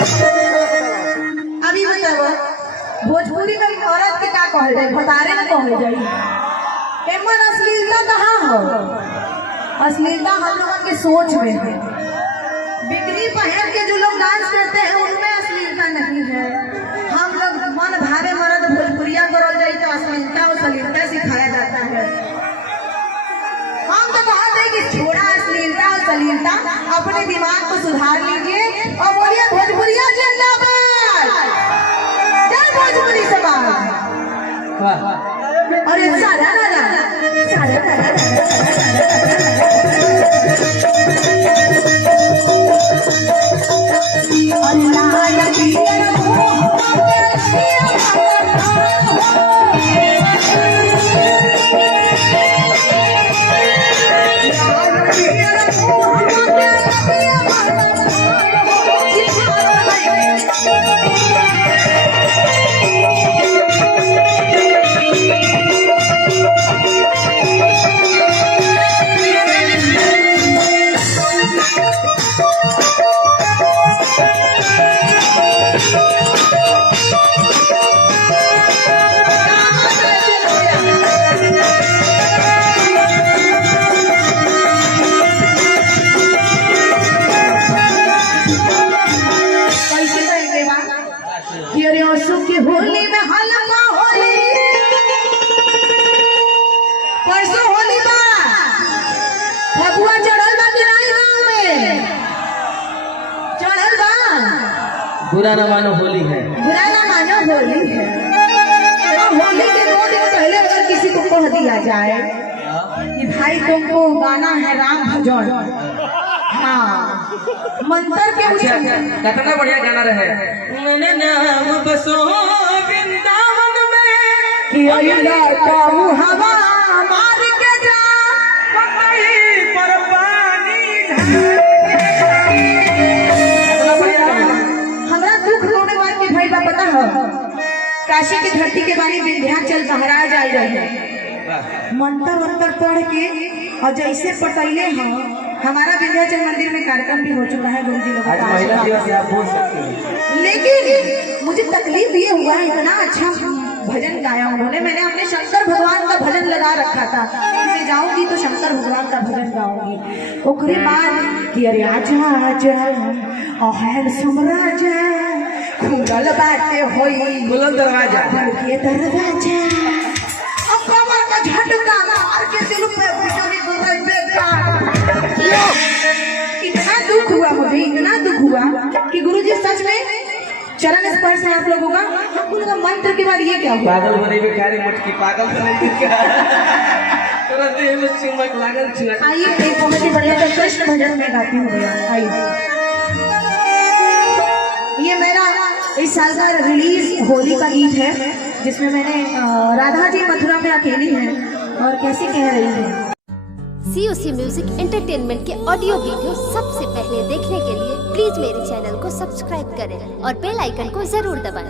अभी बताओ भोजपुरी में औरत के का कहल जाए, बतारे में कहल जाए। एमन अश्लीलता कहाँ हो? अश्लीलता हम लोगों की सोच में है। बिगड़ी पहन के जो लोग डांस करते हैं उनमें अश्लीलता नहीं है। हम लोग मन भारे मर्द भोजपुरिया करल जाए तो अश्लीलता और सलीलता सिखाया जाता है। हम तो कहते हैं कि छोड़ा अश्लीलता और सलीलता, अपने दिमाग को सुधार लीजिए और बोलिए भोजपुरिया जिंदाबाद, जय भोजपुरी समाज। और सारा होली में हलवा होली, परसों होली बा, फगुआ चढ़ल बा कि नहीं गाँव में? चढ़ल बा। बुरा न मानो होली है, बुरा न मानो होली है। और होली के 2 दिन पहले अगर किसी को कह दिया जाए कि भाई तुमको गाना है राम भजन, हाँ मंत्र के कितना बढ़िया गाना रहे। मैंने नाम बसो वृंदावन में कि हवा मार के जा पर पानी। हमरा दुख रोने वाले के भाई बा पता है, काशी की धरती के बारे विंध्याचल महाराज आई रहे हैं, मंत्र मंत्र पढ़ के और जैसे पटैले हैं। हमारा विंध्याचल मंदिर में कार्यक्रम भी हो चुका है, गुरु जी लोगों का। लेकिन मुझे तकलीफ ये हुआ, इतना अच्छा भजन गाया उन्होंने। मैंने अपने शंकर भगवान का भजन लगा रखा था, मैं जाऊंगी तो शंकर भगवान का भजन गाऊंगी। ओकरे बाद कि अरे आजा आजा हैंडसम राजा, खुलल बाटे होई बुलंद दरवाजा, के दरवाजा, अब कमर का झटका मार के दिल पे बिजली गुजर बेकार। इतना दुख हुआ मुझे, इतना दुख हुआ कि गुरुजी सच में चरण स्पर्श है आप लोगों का। हम लोगों का मंत्र के बाद ये क्या हुआ? पागल बने बेकार मटकी, पागल तो नहीं क्या तोरा देह में चिमक लागल छ। आइए एक बहुत ही बढ़िया कृष्ण भजन में गाती हूँ भैया। आइए, ये मेरा इस साल का रिलीज होली का गीत है, जिसमें मैंने राधा जी मथुरा में अकेली है और कैसे कह रही है। COC म्यूजिक एंटरटेनमेंट के ऑडियो वीडियो सबसे पहले देखने के लिए प्लीज मेरे चैनल को सब्सक्राइब करें और बेल आइकन को जरूर दबाएं।